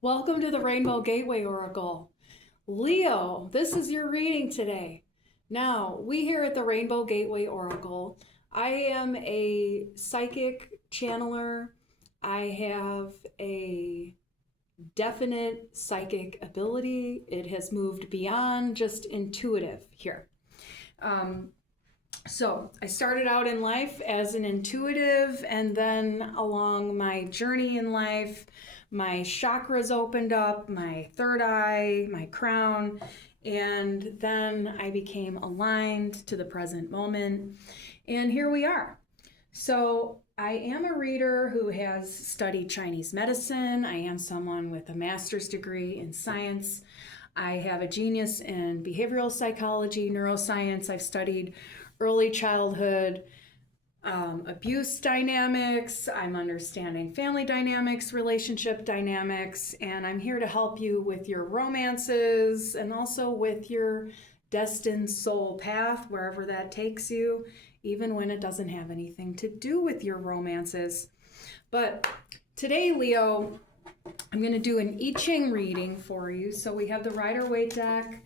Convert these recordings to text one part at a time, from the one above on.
Welcome to the Rainbow Gateway Oracle. Leo, this is your reading today. Now, we here at the Rainbow Gateway Oracle, I am a psychic channeler. I have a definite psychic ability. It has moved beyond just intuitive here. So I started out in life as an intuitive, and then along my journey in life, my chakras opened up, my third eye, my crown, and then I became aligned to the present moment. And here we are. So I am a reader who has studied Chinese medicine. I am someone with a master's degree in science. I have a genius in behavioral psychology, neuroscience. I've studied early childhood abuse dynamics. I'm understanding family dynamics, relationship dynamics, and I'm here to help you with your romances and also with your destined soul path, wherever that takes you, even when it doesn't have anything to do with your romances. But today, Leo, I'm going to do an I Ching reading for you. So we have the Rider-Waite deck.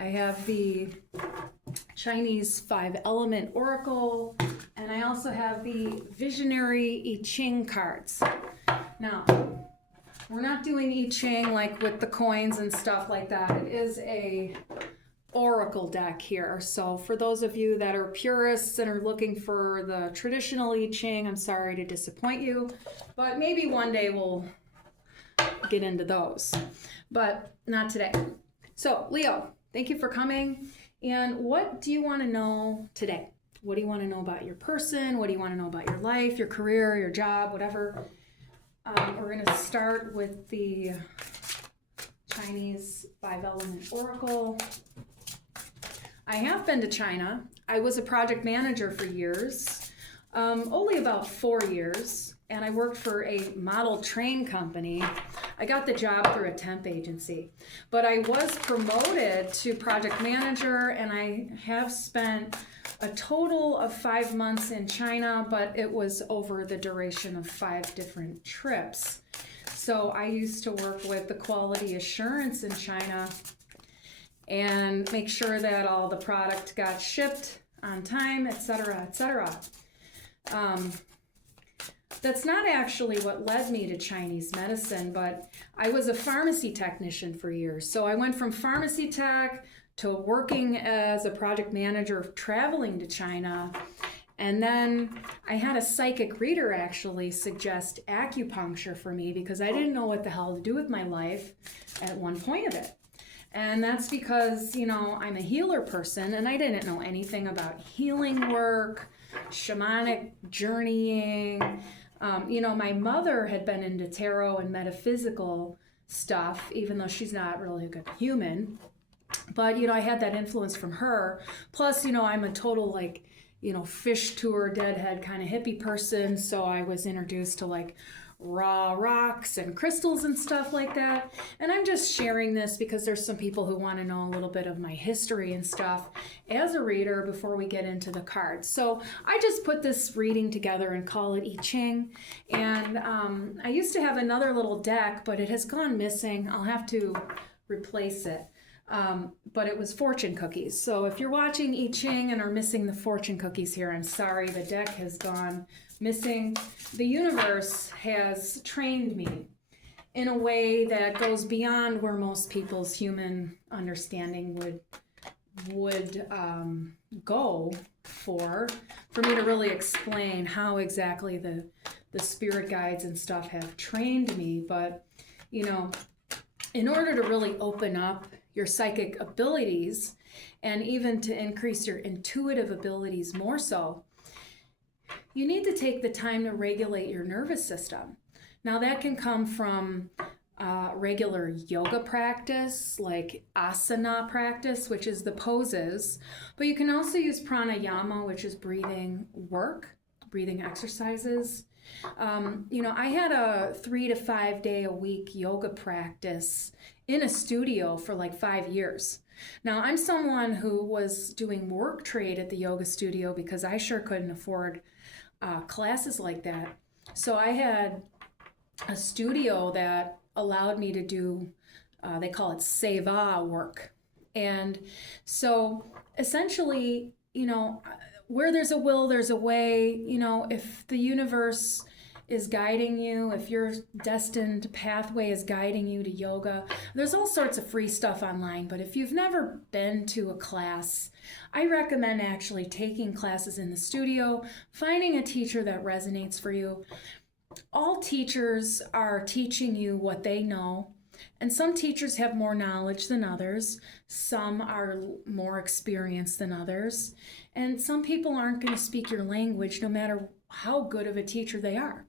I have the Chinese 5-element oracle, and I also have the visionary I Ching cards. Now, we're not doing I Ching like with the coins and stuff like that. It is a oracle deck here. So for those of you that are purists and are looking for the traditional I Ching, I'm sorry to disappoint you, but maybe one day we'll get into those, but not today. So Leo, thank you for coming. And what do you want to know today? What do you want to know about your person? What do you want to know about your life, your career, your job, whatever? We're going to start with the Chinese 5-element oracle. I have been to China. I was a project manager for years, only about 4 years, and I worked for a model train company. I got the job through a temp agency, but I was promoted to project manager, and I have spent a total of 5 months in China, but it was over the duration of 5 different trips. So I used to work with the quality assurance in China and make sure that all the product got shipped on time, etc., etc. That's not actually what led me to Chinese medicine, but I was a pharmacy technician for years. So I went from pharmacy tech to working as a project manager, traveling to China. And then I had a psychic reader actually suggest acupuncture for me because I didn't know what the hell to do with my life at one point of it. And that's because, I'm a healer person and I didn't know anything about healing work, shamanic journeying. My mother had been into tarot and metaphysical stuff, even though she's not really a good human. But, I had that influence from her. Plus, I'm a total fish tour, deadhead kind of hippie person. So I was introduced to raw rocks and crystals and stuff like that. And I'm just sharing this because there's some people who want to know a little bit of my history and stuff as a reader before we get into the cards. So I just put this reading together and call it I Ching. And I used to have another little deck, but it has gone missing. I'll have to replace it. But it was fortune cookies. So if you're watching I Ching and are missing the fortune cookies here, I'm sorry, the deck has gone missing. The universe has trained me in a way that goes beyond where most people's human understanding would go for me to really explain how exactly the spirit guides and stuff have trained me. But in order to really open up your psychic abilities and even to increase your intuitive abilities more so, you need to take the time to regulate your nervous system. Now that can come from regular yoga practice, like asana practice, which is the poses, but you can also use pranayama, which is breathing exercises. I had a 3 to 5 day a week yoga practice in a studio for 5 years. Now, I'm someone who was doing work trade at the yoga studio because I sure couldn't afford classes like that. So I had a studio that allowed me to do, they call it seva work. And so essentially, where there's a will, there's a way. If the universe is guiding you, if your destined pathway is guiding you to yoga, there's all sorts of free stuff online. But if you've never been to a class, I recommend actually taking classes in the studio, finding a teacher that resonates for you. All teachers are teaching you what they know. And some teachers have more knowledge than others. Some are more experienced than others. And some people aren't going to speak your language no matter how good of a teacher they are.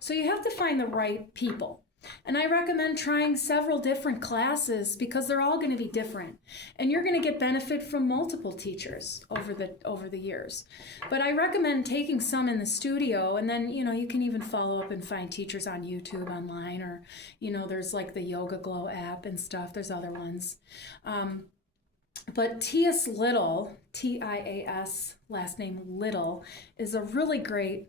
So you have to find the right people. And I recommend trying several different classes because they're all going to be different. And you're going to get benefit from multiple teachers over the years. But I recommend taking some in the studio, and then, you can even follow up and find teachers on YouTube online, or, there's like the Yoga Glow app and stuff. There's other ones. But T.S. Little, T-I-A-S, last name Little, is a really great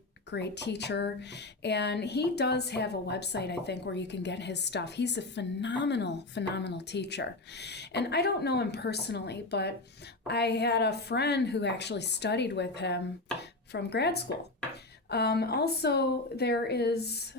teacher, and he does have a website, I think, where you can get his stuff. He's a phenomenal teacher. And I don't know him personally, but I had a friend who actually studied with him from grad school. Also, there is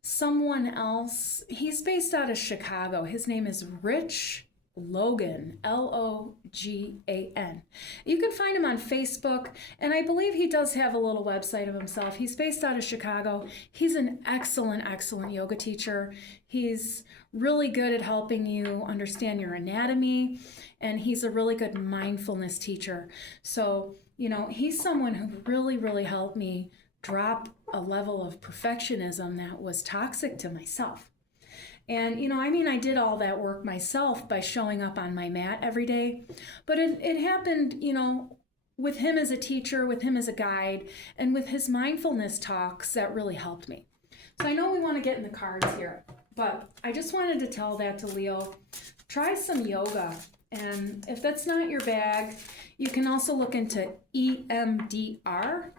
someone else. He's based out of Chicago. His name is Rich Logan, Logan. You can find him on Facebook, and I believe he does have a little website of himself. He's based out of Chicago. He's an excellent yoga teacher. He's really good at helping you understand your anatomy, and he's a really good mindfulness teacher. So, he's someone who really helped me drop a level of perfectionism that was toxic to myself. And, I did all that work myself by showing up on my mat every day. But it happened, with him as a teacher, with him as a guide, and with his mindfulness talks that really helped me. So I know we want to get in the cards here, but I just wanted to tell that to Leo. Try some yoga. And if that's not your bag, you can also look into EMDR.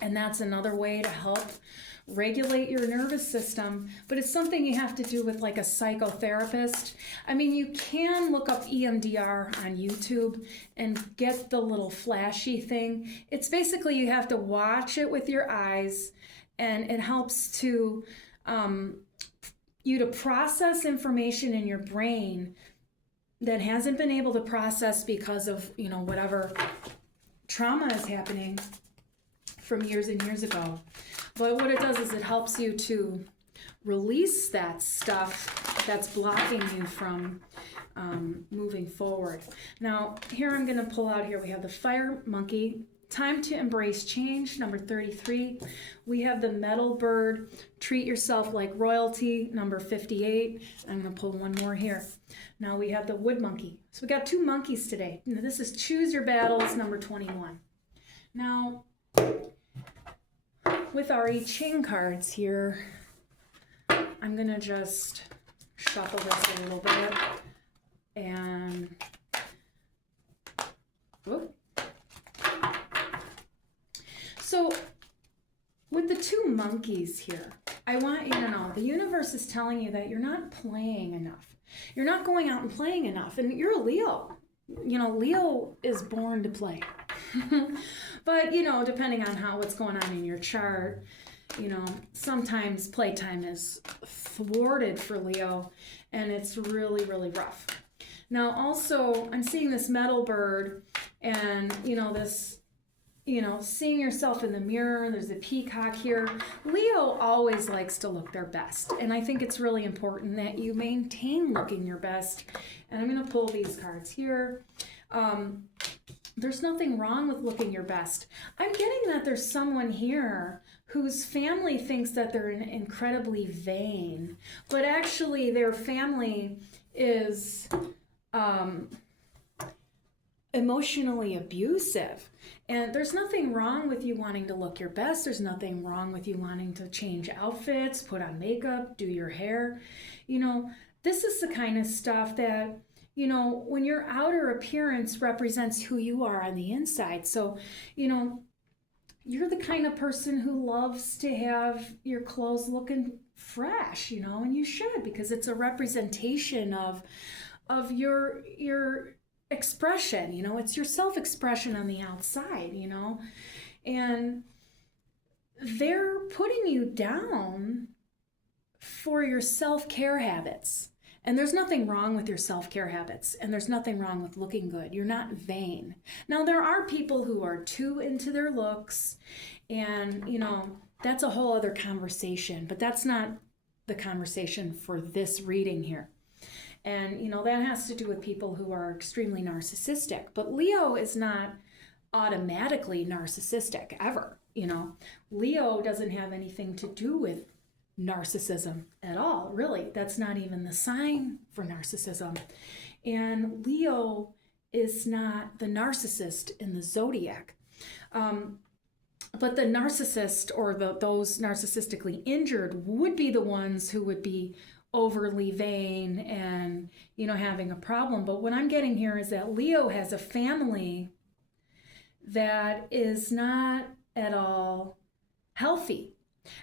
And that's another way to help regulate your nervous system, but it's something you have to do with like a psychotherapist. You can look up EMDR on YouTube and get the little flashy thing. It's basically you have to watch it with your eyes, and it helps to you to process information in your brain that hasn't been able to process because of whatever trauma is happening from years and years ago. But what it does is it helps you to release that stuff that's blocking you from moving forward. Now, here I'm going to pull out here. We have the Fire Monkey, Time to Embrace Change, number 33. We have the Metal Bird, Treat Yourself Like Royalty, number 58. I'm going to pull one more here. Now we have the Wood Monkey. So we got two monkeys today. Now, this is Choose Your Battles, number 21. Now, with our I Ching cards here, I'm going to just shuffle this a little bit. And, whoop. So, with the two monkeys here, I want you to know the universe is telling you that you're not playing enough. You're not going out and playing enough. And you're a Leo. Leo is born to play. But, depending on what's going on in your chart, sometimes playtime is thwarted for Leo, and it's really rough. Now, also, I'm seeing this Metal Bird, and, this, seeing yourself in the mirror. There's a peacock here. Leo always likes to look their best, and I think it's really important that you maintain looking your best. And I'm going to pull these cards here. There's nothing wrong with looking your best. I'm getting that there's someone here whose family thinks that they're incredibly vain, but actually their family is emotionally abusive. And there's nothing wrong with you wanting to look your best. There's nothing wrong with you wanting to change outfits, put on makeup, do your hair. This is the kind of stuff that, when your outer appearance represents who you are on the inside. So, you're the kind of person who loves to have your clothes looking fresh, and you should, because it's a representation of your expression, it's your self-expression on the outside, and they're putting you down for your self-care habits. And there's nothing wrong with your self-care habits, and there's nothing wrong with looking good. You're not vain. Now, there are people who are too into their looks, and, that's a whole other conversation, but that's not the conversation for this reading here. And, that has to do with people who are extremely narcissistic. But Leo is not automatically narcissistic, ever. Leo doesn't have anything to do with narcissism at all, really. That's not even the sign for narcissism. And Leo is not the narcissist in the zodiac. But the narcissist, or those narcissistically injured, would be the ones who would be overly vain and, having a problem. But what I'm getting here is that Leo has a family that is not at all healthy.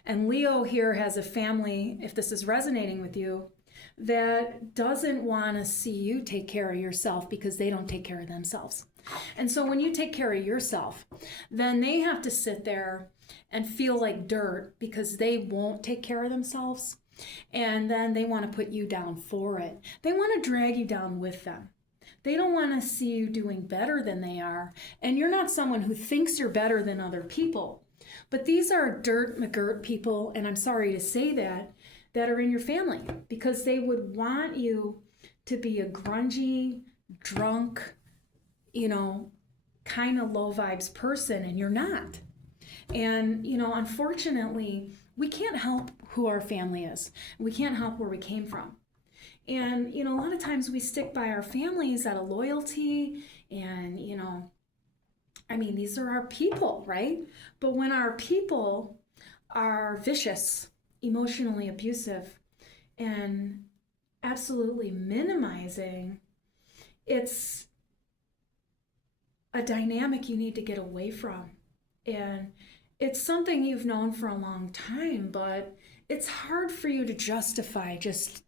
And Leo here has a family, if this is resonating with you, that doesn't want to see you take care of yourself because they don't take care of themselves. And so when you take care of yourself, then they have to sit there and feel like dirt because they won't take care of themselves. And then they want to put you down for it. They want to drag you down with them. They don't want to see you doing better than they are. And you're not someone who thinks you're better than other people. But these are dirt McGirt people, and I'm sorry to say that are in your family, because they would want you to be a grungy, drunk, kind of low vibes person, and you're not. And, unfortunately, we can't help who our family is. We can't help where we came from. And, a lot of times we stick by our families out of loyalty and, these are our people, right? But when our people are vicious, emotionally abusive, and absolutely minimizing, it's a dynamic you need to get away from. And it's something you've known for a long time, but it's hard for you to justify just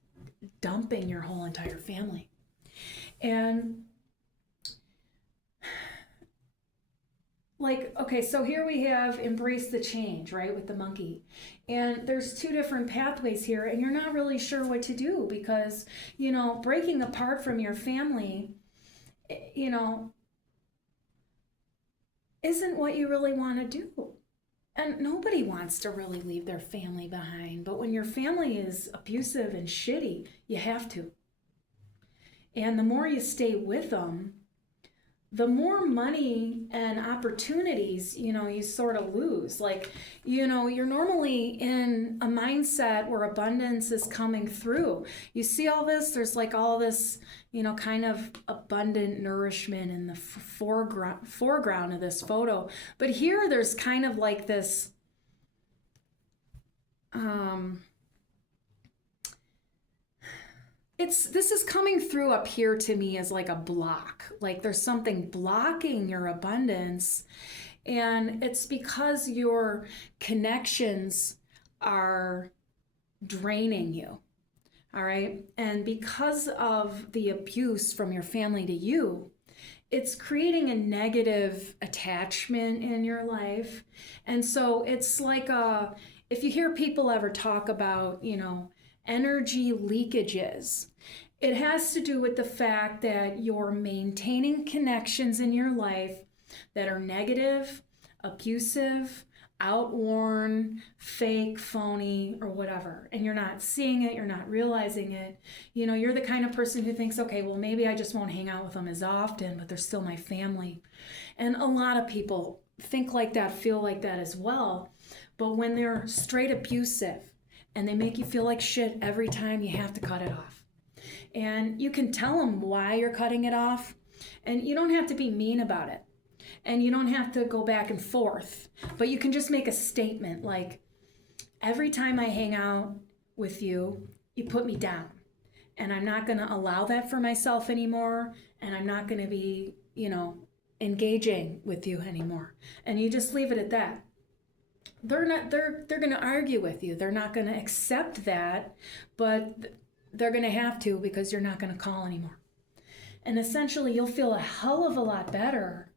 dumping your whole entire family. And okay, so here we have embrace the change, right, with the monkey. And there's two different pathways here, and you're not really sure what to do because, breaking apart from your family, isn't what you really want to do. And nobody wants to really leave their family behind. But when your family is abusive and shitty, you have to. And the more you stay with them, the more money and opportunities, you sort of lose. You're normally in a mindset where abundance is coming through. You see all this, there's all this, kind of abundant nourishment in the foreground of this photo. But here there's kind of like this, this is coming through up here to me as like a block. Like there's something blocking your abundance, and it's because your connections are draining you. All right? And because of the abuse from your family to you, it's creating a negative attachment in your life. And so it's like if you hear people ever talk about, energy leakages, it has to do with the fact that you're maintaining connections in your life that are negative, abusive, outworn, fake, phony, or whatever. And you're not seeing it, you're not realizing it. You're the kind of person who thinks, okay, well, maybe I just won't hang out with them as often, but they're still my family. And a lot of people think like that, feel like that as well. But when they're straight abusive, and they make you feel like shit every time, you have to cut it off. And you can tell them why you're cutting it off, and you don't have to be mean about it. And you don't have to go back and forth, but you can just make a statement like, every time I hang out with you, you put me down. And I'm not going to allow that for myself anymore, and I'm not going to be, engaging with you anymore. And you just leave it at that. they're going to argue with you. They're not going to accept that, but they're going to have to, because you're not going to call anymore. And essentially, you'll feel a hell of a lot better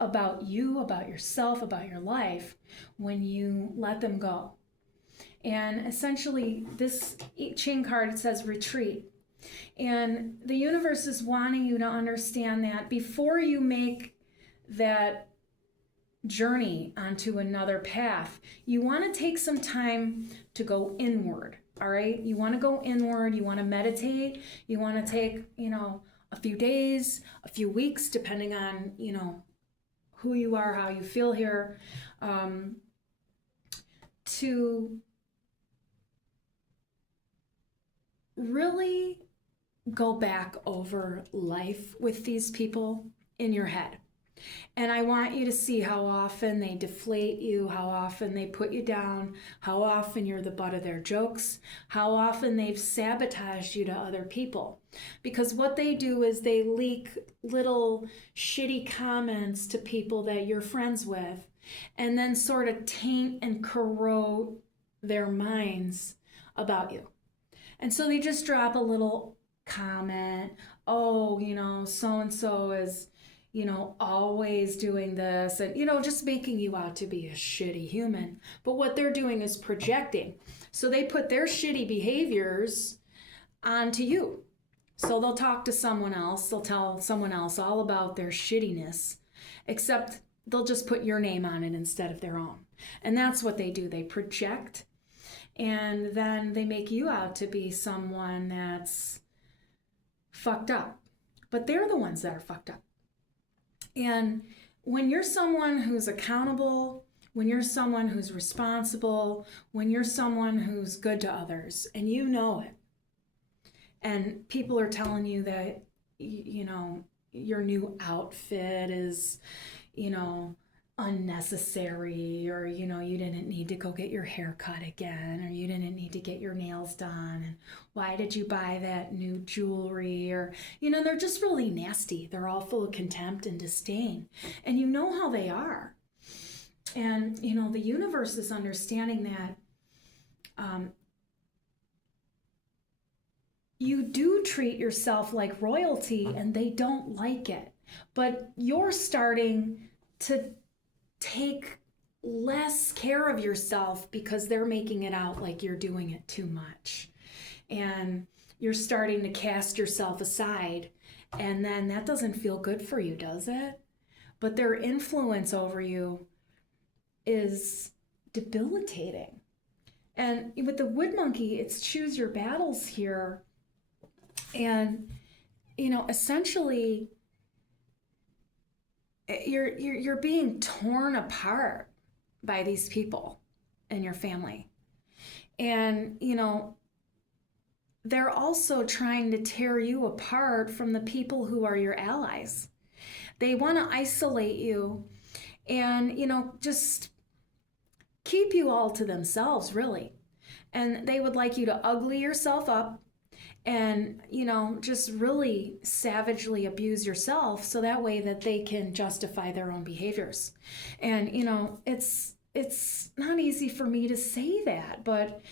about you, about yourself, about your life when you let them go. And essentially, this chain card, it says retreat. And the universe is wanting you to understand that before you make that journey onto another path, you want to take some time to go inward. All right, you want to go inward, you want to meditate, you want to take, a few days, a few weeks, depending on, who you are, how you feel here, to really go back over life with these people in your head. And I want you to see how often they deflate you, how often they put you down, how often you're the butt of their jokes, how often they've sabotaged you to other people. Because what they do is they leak little shitty comments to people that you're friends with, and then sort of taint and corrode their minds about you. And so they just drop a little comment, oh, so-and-so is, always doing this, and, just making you out to be a shitty human. But what they're doing is projecting. So they put their shitty behaviors onto you. So they'll talk to someone else, they'll tell someone else all about their shittiness, except they'll just put your name on it instead of their own. And that's what they do. They project, and then they make you out to be someone that's fucked up. But they're the ones that are fucked up. And when you're someone who's accountable, when you're someone who's responsible, when you're someone who's good to others, and you know it, and people are telling you that, your new outfit is, unnecessary, or, you didn't need to go get your hair cut again, or you didn't need to get your nails done, and why did you buy that new jewelry, or, they're just really nasty. They're all full of contempt and disdain, and you know how they are. And, the universe is understanding that you do treat yourself like royalty, and they don't like it, but you're starting to take less care of yourself because they're making it out like you're doing it too much. And you're starting to cast yourself aside, and then that doesn't feel good for you, does it? But their influence over you is debilitating. And with the wood monkey, it's choose your battles here. And, essentially, you're being torn apart by these people in your family. And, they're also trying to tear you apart from the people who are your allies. They want to isolate you and, just keep you all to themselves, really. And they would like you to ugly yourself up and, just really savagely abuse yourself, so that way that they can justify their own behaviors. And, it's not easy for me to say that, but,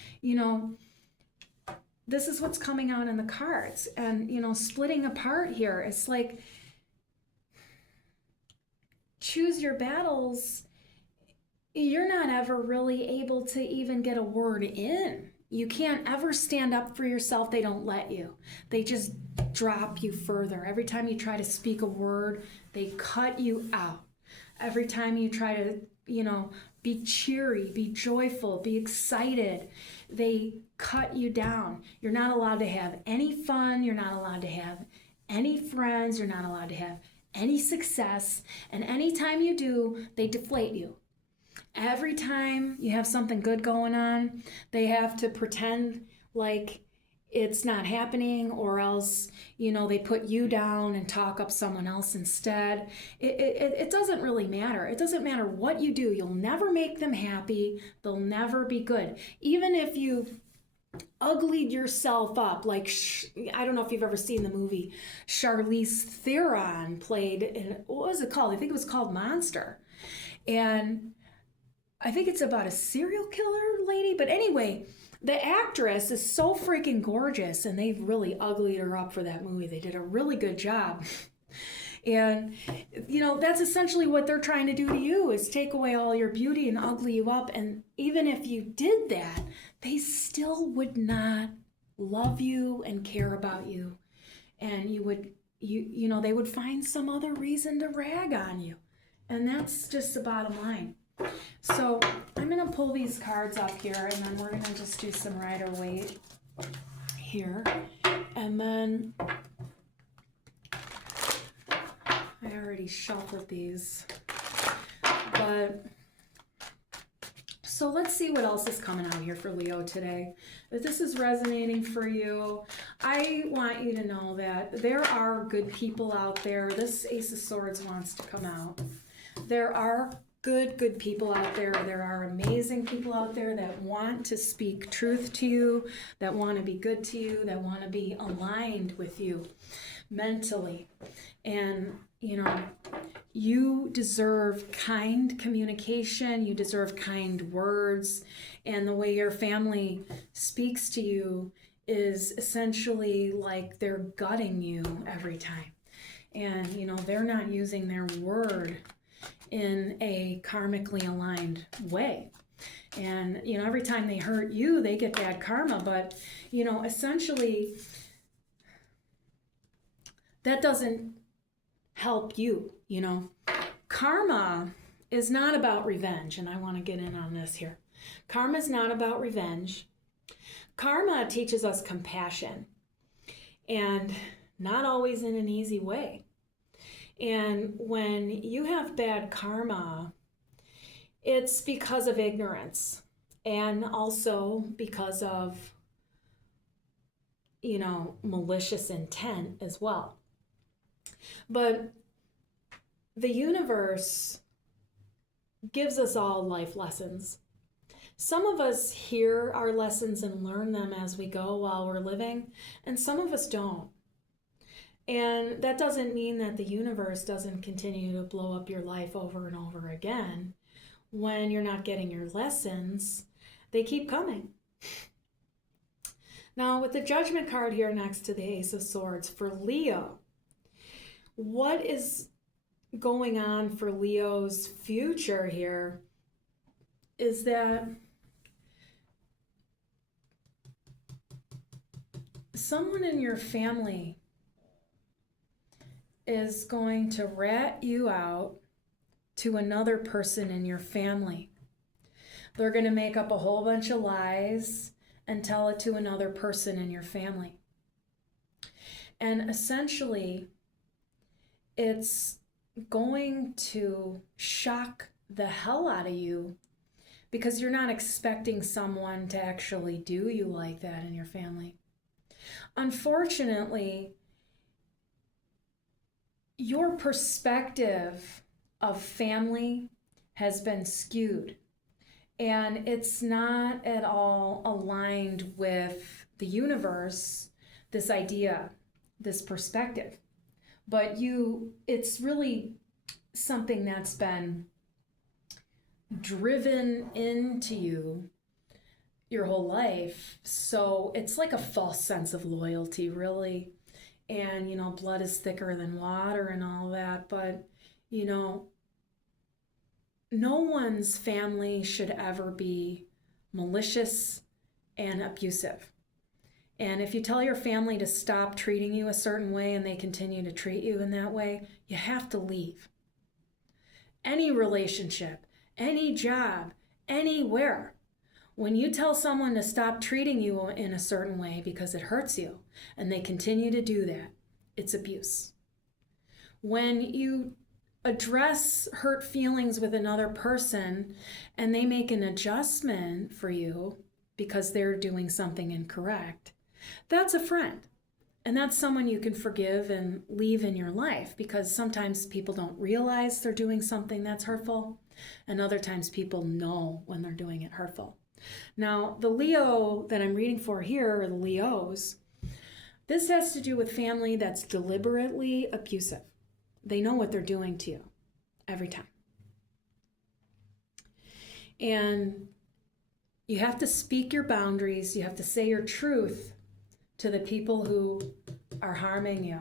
this is what's coming out in the cards. And, splitting apart here, it's like, choose your battles. You're not ever really able to even get a word in. You can't ever stand up for yourself. They don't let you. They just drop you further. Every time you try to speak a word, they cut you out. Every time you try to, be cheery, be joyful, be excited, they cut you down. You're not allowed to have any fun. You're not allowed to have any friends. You're not allowed to have any success. And anytime you do, they deflate you. Every time you have something good going on, they have to pretend like it's not happening, or else, they put you down and talk up someone else instead. It doesn't really matter. It doesn't matter what you do. You'll never make them happy. They'll never be good. Even if you've uglied yourself up, like, I don't know if you've ever seen the movie Charlize Theron played in, what was it called? I think it was called Monster. And I think it's about a serial killer lady. But anyway, the actress is so freaking gorgeous, and they've really uglied her up for that movie. They did a really good job. And, that's essentially what they're trying to do to you, is take away all your beauty and ugly you up. And even if you did that, they still would not love you and care about you. And they would find some other reason to rag on you. And that's just the bottom line. So I'm going to pull these cards up here, and then we're going to just do some Rider-Waite here. And then I already shuffled these. But so let's see what else is coming out here for Leo today. If this is resonating for you, I want you to know that there are good people out there. This Ace of Swords wants to come out. There are good people out there. There are amazing people out there that want to speak truth to you, that want to be good to you, that want to be aligned with you mentally. And, you deserve kind communication. You deserve kind words. And the way your family speaks to you is essentially like they're gutting you every time. And, they're not using their word in a karmically aligned way. And, every time they hurt you, they get bad karma. But, essentially, that doesn't help you, Karma is not about revenge. And I want to get in on this here. Karma is not about revenge. Karma teaches us compassion, and not always in an easy way. And when you have bad karma, it's because of ignorance, and also because of, malicious intent as well. But the universe gives us all life lessons. Some of us hear our lessons and learn them as we go while we're living, and some of us don't. And that doesn't mean that the universe doesn't continue to blow up your life over and over again. When you're not getting your lessons, they keep coming. Now, with the Judgment card here next to the Ace of Swords, for Leo, what is going on for Leo's future here is that someone in your family is going to rat you out to another person in your family. They're going to make up a whole bunch of lies and tell it to another person in your family. And essentially, it's going to shock the hell out of you, because you're not expecting someone to actually do you like that in your family. Unfortunately, your perspective of family has been skewed, and it's not at all aligned with the universe, this idea, this perspective. But it's really something that's been driven into you your whole life. So it's like a false sense of loyalty, really. And, blood is thicker than water and all that. But, no one's family should ever be malicious and abusive. And if you tell your family to stop treating you a certain way and they continue to treat you in that way, you have to leave. Any relationship, any job, anywhere. When you tell someone to stop treating you in a certain way because it hurts you, and they continue to do that, it's abuse. When you address hurt feelings with another person and they make an adjustment for you because they're doing something incorrect, that's a friend. And that's someone you can forgive and leave in your life, because sometimes people don't realize they're doing something that's hurtful, and other times people know when they're doing it hurtful. Now, the Leo that I'm reading for here, or the Leos, this has to do with family that's deliberately abusive. They know what they're doing to you every time. And you have to speak your boundaries. You have to say your truth to the people who are harming you.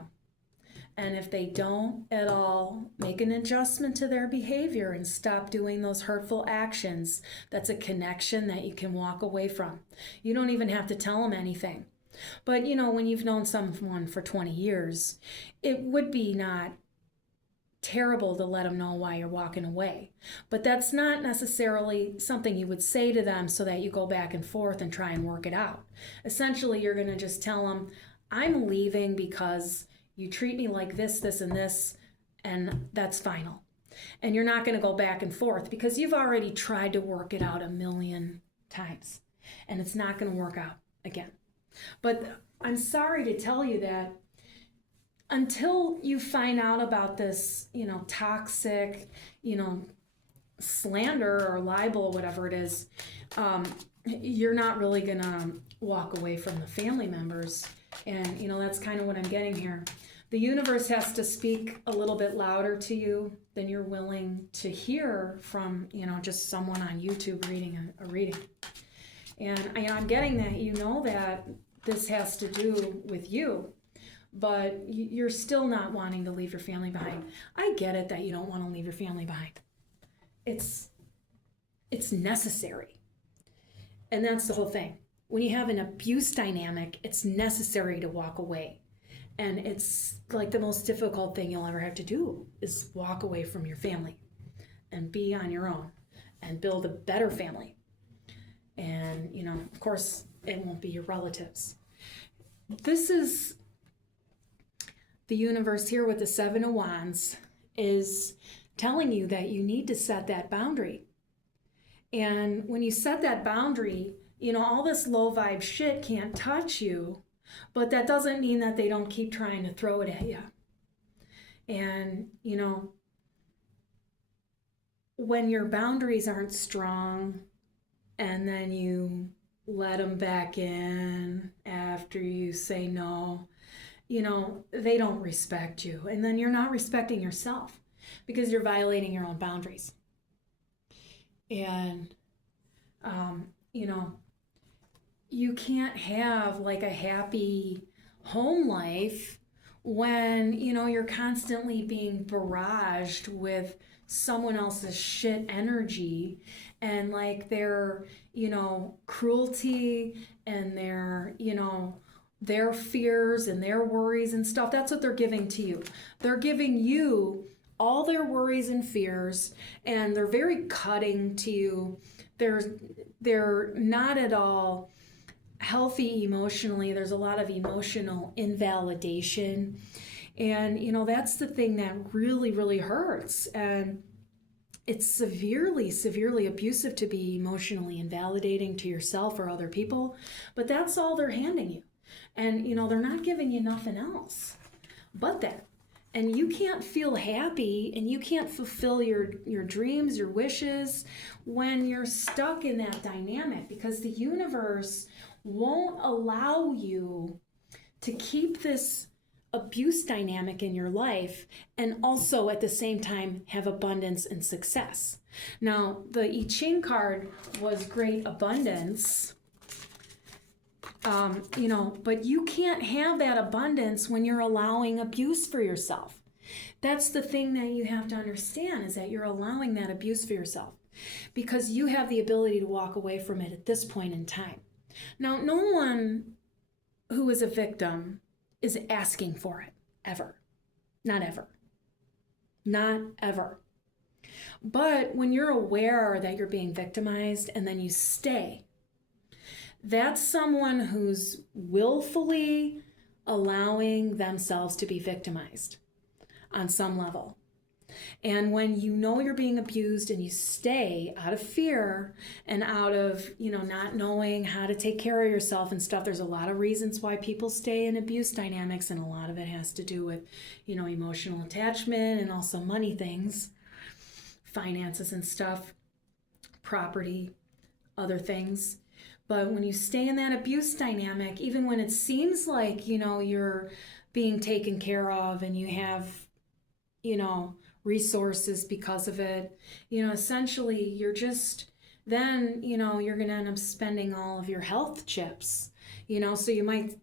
And if they don't at all make an adjustment to their behavior and stop doing those hurtful actions, that's a connection that you can walk away from. You don't even have to tell them anything. But you know, when you've known someone for 20 years, it would be not terrible to let them know why you're walking away. But that's not necessarily something you would say to them so that you go back and forth and try and work it out. Essentially, you're going to just tell them, I'm leaving because you treat me like this, this, and this, and that's final. And you're not going to go back and forth because you've already tried to work it out a million times, and it's not going to work out again. But I'm sorry to tell you that until you find out about this, toxic, slander or libel, whatever it is, you're not really going to walk away from the family members. And, that's kind of what I'm getting here. The universe has to speak a little bit louder to you than you're willing to hear from, just someone on YouTube reading a reading. And I'm getting that that this has to do with you, but you're still not wanting to leave your family behind. I get it that you don't want to leave your family behind. It's necessary. And that's the whole thing. When you have an abuse dynamic, it's necessary to walk away. And it's like the most difficult thing you'll ever have to do is walk away from your family and be on your own and build a better family. And, of course, it won't be your relatives. This is the universe here with the Seven of Wands is telling you that you need to set that boundary. And when you set that boundary, all this low vibe shit can't touch you, but that doesn't mean that they don't keep trying to throw it at you. And, when your boundaries aren't strong and then you let them back in after you say no, they don't respect you. And then you're not respecting yourself because you're violating your own boundaries. And, you can't have like a happy home life when, you're constantly being barraged with someone else's shit energy and like their, cruelty and their fears and their worries and stuff. That's what they're giving to you. They're giving you all their worries and fears, and they're very cutting to you. They're not at all healthy emotionally. There's a lot of emotional invalidation. And, that's the thing that really, really hurts. And it's severely, severely abusive to be emotionally invalidating to yourself or other people. But that's all they're handing you. And, they're not giving you nothing else but that. And you can't feel happy and you can't fulfill your dreams, your wishes when you're stuck in that dynamic, because the universe won't allow you to keep this abuse dynamic in your life and also at the same time have abundance and success. Now, the I Ching card was great abundance. But you can't have that abundance when you're allowing abuse for yourself. That's the thing that you have to understand, is that you're allowing that abuse for yourself because you have the ability to walk away from it at this point in time. Now, no one who is a victim is asking for it, ever. Not ever. Not ever. But when you're aware that you're being victimized and then you stay, that's someone who's willfully allowing themselves to be victimized on some level. And when you know you're being abused and you stay out of fear and out of, not knowing how to take care of yourself and stuff, there's a lot of reasons why people stay in abuse dynamics, and a lot of it has to do with, emotional attachment and also money things, finances and stuff, property, other things. But when you stay in that abuse dynamic, even when it seems like, you're being taken care of and you have, resources because of it, essentially you're just then, you're going to end up spending all of your health chips, so you might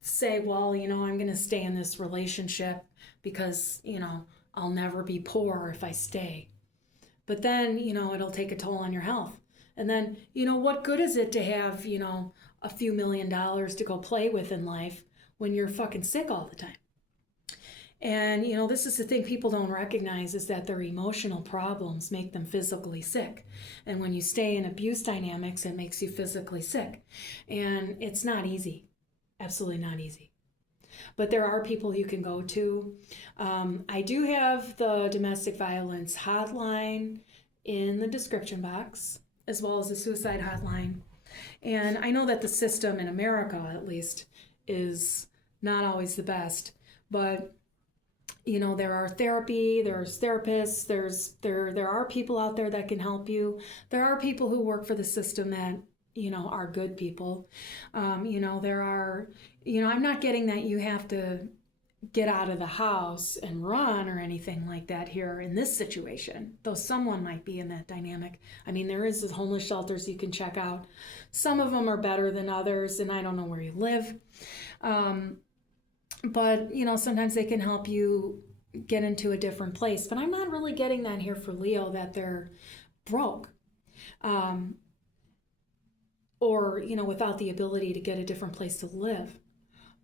say, well, I'm going to stay in this relationship because, I'll never be poor if I stay. But then, it'll take a toll on your health. And then, what good is it to have, a few $1,000,000 to go play with in life when you're fucking sick all the time? And, this is the thing people don't recognize, is that their emotional problems make them physically sick. And when you stay in abuse dynamics, it makes you physically sick. And it's not easy. Absolutely not easy. But there are people you can go to. I do have the domestic violence hotline in the description box, as well as the suicide hotline. And I know that the system in America, at least, is not always the best. But there are therapy, there's therapists, there are people out there that can help you. There are people who work for the system that, are good people. There are, I'm not getting that you have to get out of the house and run or anything like that here in this situation, though someone might be in that dynamic. I mean, there is the homeless shelters you can check out. Some of them are better than others, and I don't know where you live. But, sometimes they can help you get into a different place. But I'm not really getting that here for Leo, that they're broke or, without the ability to get a different place to live.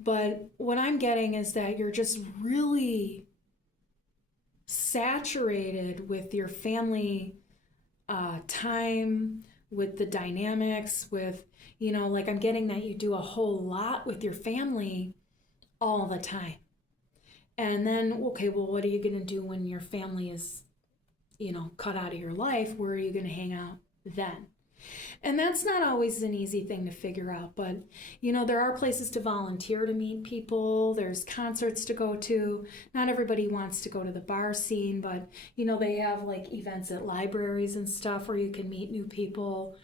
But what I'm getting is that you're just really saturated with your family time, with the dynamics, with, I'm getting that you do a whole lot with your family all the time. And then, okay, well, what are you going to do when your family is, cut out of your life? Where are you going to hang out then? And that's not always an easy thing to figure out. But, there are places to volunteer to meet people. There's concerts to go to. Not everybody wants to go to the bar scene, but, they have like events at libraries and stuff where you can meet new people.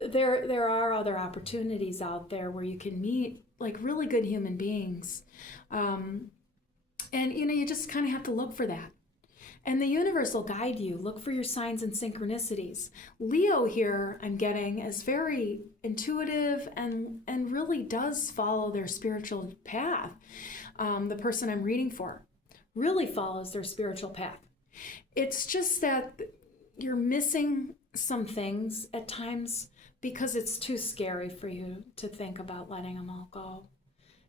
There are other opportunities out there where you can meet like really good human beings. And, you just kind of have to look for that. And the universe will guide you. Look for your signs and synchronicities. Leo here, I'm getting, is very intuitive and really does follow their spiritual path. The person I'm reading for really follows their spiritual path. It's just that you're missing some things at times because it's too scary for you to think about letting them all go.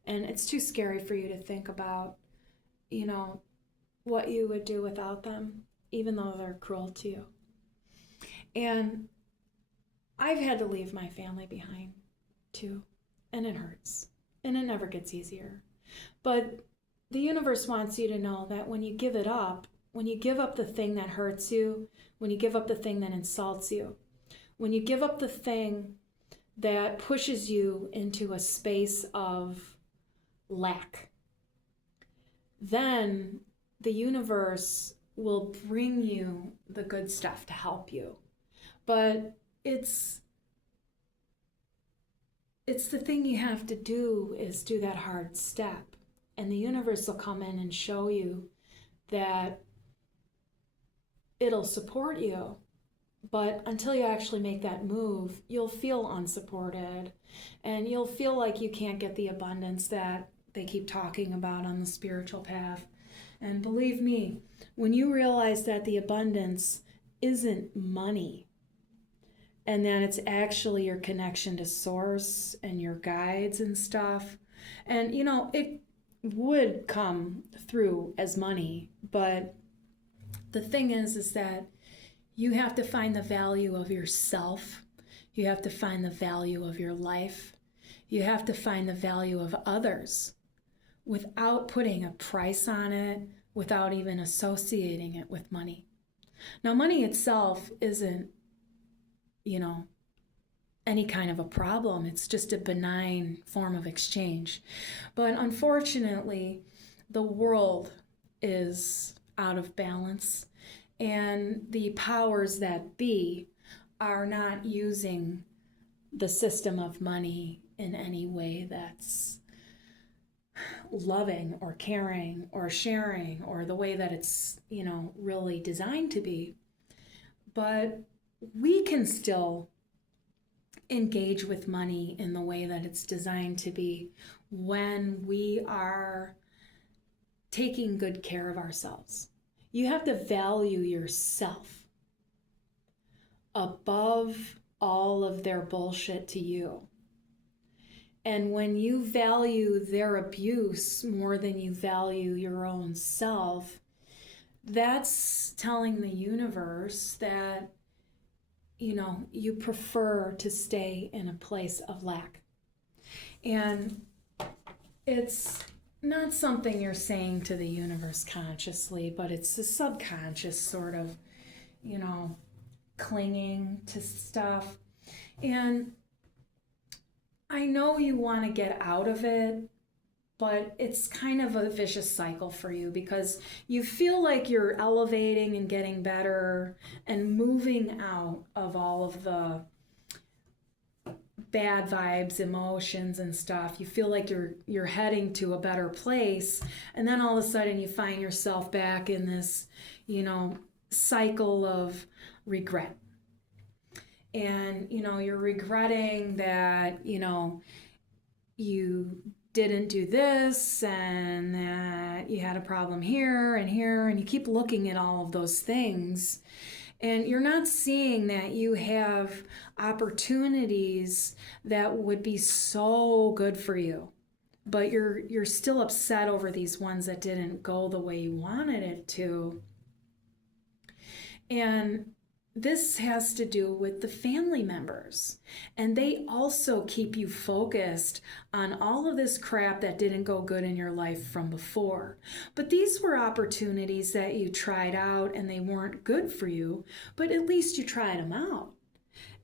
And it's too scary for you to think about, what you would do without them, even though they're cruel to you. And I've had to leave my family behind too, and it hurts, and it never gets easier. But the universe wants you to know that when you give it up, when you give up the thing that hurts you, when you give up the thing that insults you, when you give up the thing that pushes you into a space of lack, then the universe will bring you the good stuff to help you. But it's the thing you have to do, is do that hard step. And the universe will come in and show you that it'll support you. But until you actually make that move, you'll feel unsupported. And you'll feel like you can't get the abundance that they keep talking about on the spiritual path. And believe me, when you realize that the abundance isn't money, and that it's actually your connection to source and your guides and stuff, and it would come through as money, but the thing is that you have to find the value of yourself. You have to find the value of your life. You have to find the value of others, without putting a price on it, without even associating it with money. Now, money itself isn't, any kind of a problem. It's just a benign form of exchange. But unfortunately, the world is out of balance, and the powers that be are not using the system of money in any way that's loving or caring or sharing, or the way that it's, really designed to be. but we can still engage with money in the way that it's designed to be when we are taking good care of ourselves. You have to value yourself above all of their bullshit to you. And when you value their abuse more than you value your own self, that's telling the universe that, you prefer to stay in a place of lack. And it's not something you're saying to the universe consciously, but it's a subconscious sort of, clinging to stuff. And I know you want to get out of it, but it's kind of a vicious cycle for you because you feel like you're elevating and getting better and moving out of all of the bad vibes, emotions and stuff. You feel like you're heading to a better place, and then all of a sudden you find yourself back in this, cycle of regret. And, you're regretting that, you didn't do this and that you had a problem here, and you keep looking at all of those things. And you're not seeing that you have opportunities that would be so good for you. But you're still upset over these ones that didn't go the way you wanted it to. And this has to do with the family members. And they also keep you focused on all of this crap that didn't go good in your life from before. But these were opportunities that you tried out and they weren't good for you, but at least you tried them out.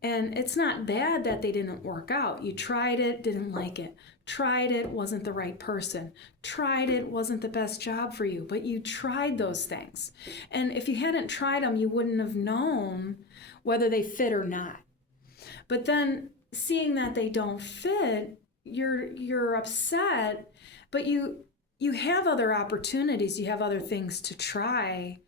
And it's not bad that they didn't work out. You tried it, didn't like it. Tried it, wasn't the right person. Tried it, wasn't the best job for you. But you tried those things. And if you hadn't tried them, you wouldn't have known whether they fit or not. But then seeing that they don't fit, you're upset, but you have other opportunities. You have other things to try.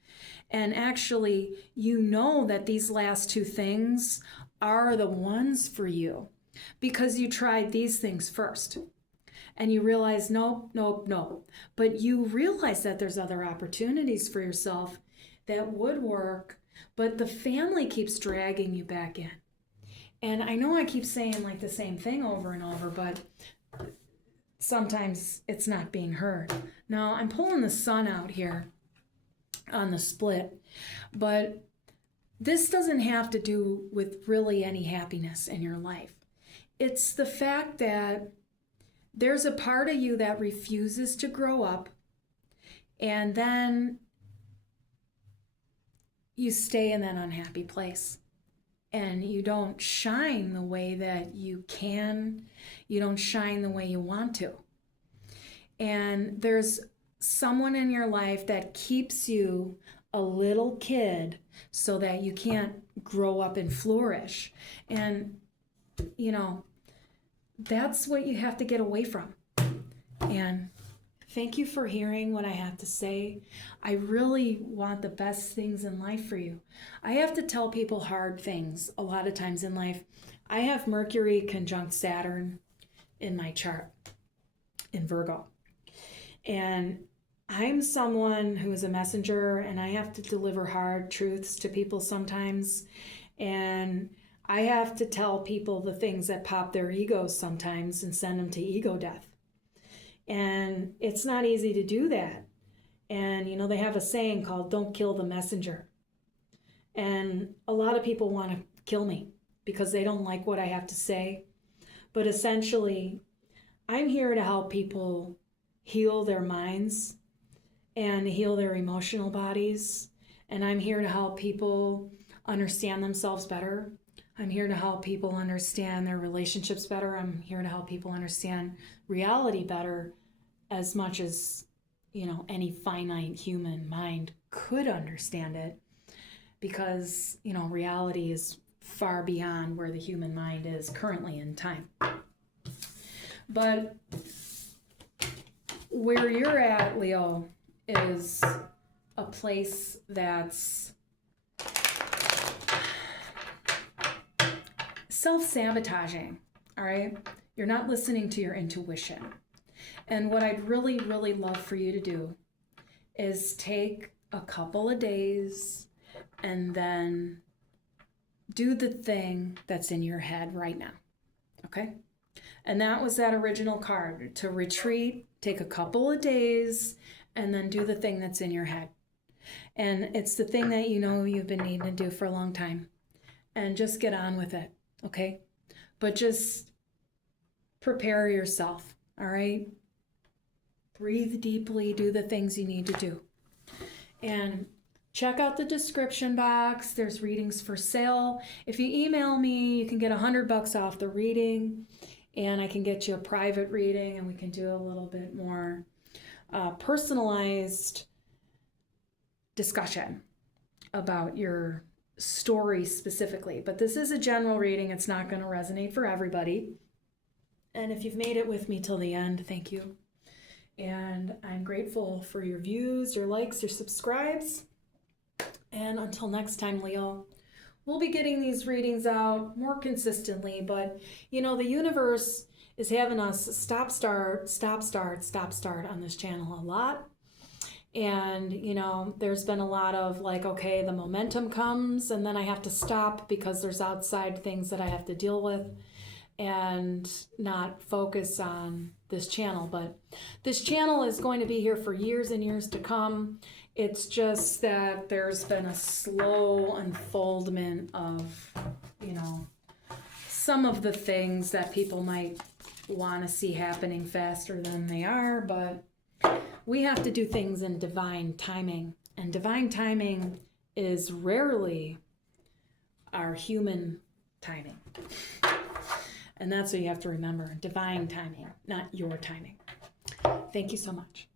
And actually, that these last two things are the ones for you because you tried these things first and you realize nope. But you realize that there's other opportunities for yourself that would work, but the family keeps dragging you back in. And I know I keep saying like the same thing over and over, but sometimes it's not being heard. Now I'm pulling the sun out here on the split, but this doesn't have to do with really any happiness in your life. It's the fact that there's a part of you that refuses to grow up, and then you stay in that unhappy place. And you don't shine the way that you can. You don't shine the way you want to. And there's someone in your life that keeps you a little kid so that you can't grow up and flourish. And, that's what you have to get away from. And thank you for hearing what I have to say. I really want the best things in life for you. I have to tell people hard things a lot of times in life. I have Mercury conjunct Saturn in my chart in Virgo. And I'm someone who is a messenger, and I have to deliver hard truths to people sometimes. And I have to tell people the things that pop their egos sometimes and send them to ego death. And it's not easy to do that. And, they have a saying called, don't kill the messenger. And a lot of people want to kill me because they don't like what I have to say. But essentially, I'm here to help people heal their minds and heal their emotional bodies. And I'm here to help people understand themselves better. I'm here to help people understand their relationships better. I'm here to help people understand reality better as much as, any finite human mind could understand it. Because, reality is far beyond where the human mind is currently in time. But where you're at, Leo, is a place that's self-sabotaging, all right? You're not listening to your intuition. And what I'd really, really love for you to do is take a couple of days and then do the thing that's in your head right now, okay? And that was that original card, to retreat, take a couple of days, and then do the thing that's in your head. And it's the thing that you know you've been needing to do for a long time. And just get on with it, okay? But just prepare yourself, all right? Breathe deeply, do the things you need to do. And check out the description box. There's readings for sale. If you email me, you can get $100 off the reading, and I can get you a private reading, and we can do a little bit more personalized discussion about your story specifically. But this is a general reading. It's not going to resonate for everybody. And if you've made it with me till the end, thank you. And I'm grateful for your views, your likes, your subscribes. And until next time, Leo, we'll be getting these readings out more consistently. But, you know, the universe is having us stop, start on this channel a lot. And, you know, there's been a lot of like, okay, the momentum comes and then I have to stop because there's outside things that I have to deal with and not focus on this channel. But this channel is going to be here for years and years to come. It's just that there's been a slow unfoldment of, you know, some of the things that people might want to see happening faster than they are, but we have to do things in divine timing. And divine timing is rarely our human timing. And that's what you have to remember. Divine timing, not your timing. Thank you so much.